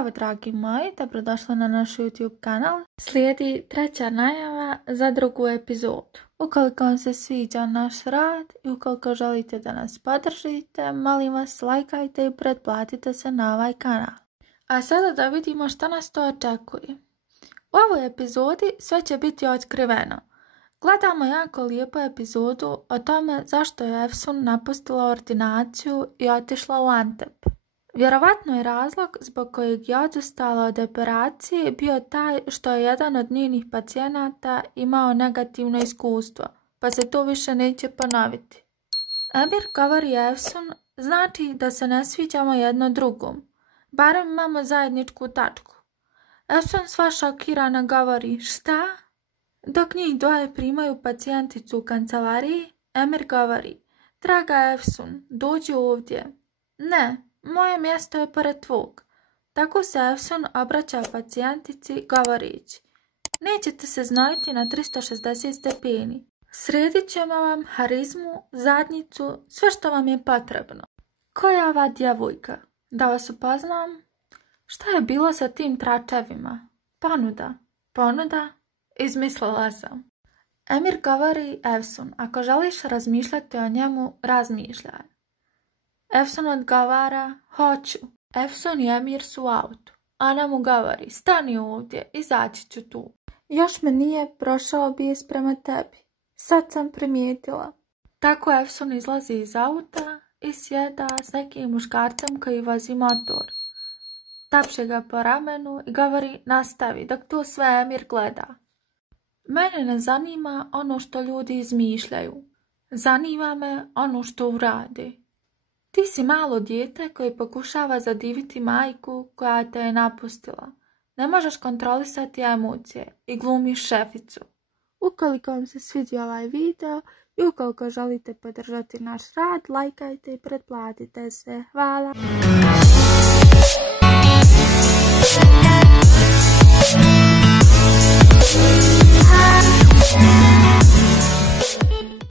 Zdravo dragi moji, dobrodošli na naš YouTube kanal. Slijedi treća najava za drugu epizodu. Ukoliko vam se sviđa naš rad i ukoliko želite da nas podržite, molim vas lajkajte i pretplatite se na ovaj kanal. A sada da vidimo šta nas to očekuje. U ovoj epizodi sve će biti otkriveno. Gledamo jako lijepu epizodu o tome zašto je Efsun napustila ordinaciju i otišla u Antep. Vjerovatno je razlog zbog kojeg je odustala od operacije bio taj što je jedan od njenih pacijenata imao negativno iskustvo, pa se to više neće ponoviti. Emir govori Efsun znači da se ne sviđamo jedno drugom, barem imamo zajedničku tačku. Efsun sva šokirana govori šta? Dok njih dvoje primaju pacijenticu u kancelariji, Emir govori draga Efsun, dođi ovdje. Ne. Moje mjesto je pored tvog. Tako se Efsun obraća pacijentici govoreći nećete se znojiti na 360 stepeni. Sredit ćemo vam harizmu, zadnjicu, sve što vam je potrebno. Ko je ova djevojka? Da vas upoznam? Šta je bilo sa tim tračevima? Ponuda. Ponuda? Izmislila sam. Emir govori Efsun, ako želiš razmišljati o njemu, razmišljaj. Efsun odgovara, hoću. Efsun i Emir su u autu. Ana mu govori, stani ovdje, izaći ću tu. Još me nije prošao bijes prema tebi. Sad sam primijetila. Tako Efsun izlazi iz auta i sjeda s nekim muškarcem koji vozi motor. Tapše ga po ramenu i govori, nastavi, dok to sve Emir gleda. Mene ne zanima ono što ljudi izmišljaju. Zanima me ono što urade. Ti si malo dijete koje pokušava zadiviti majku koja te je napustila. Ne možeš kontrolisati emocije i glumiš šeficu. Ukoliko vam se svidio ovaj video i ukoliko želite podržati naš rad, lajkajte i pretplatite se. Hvala!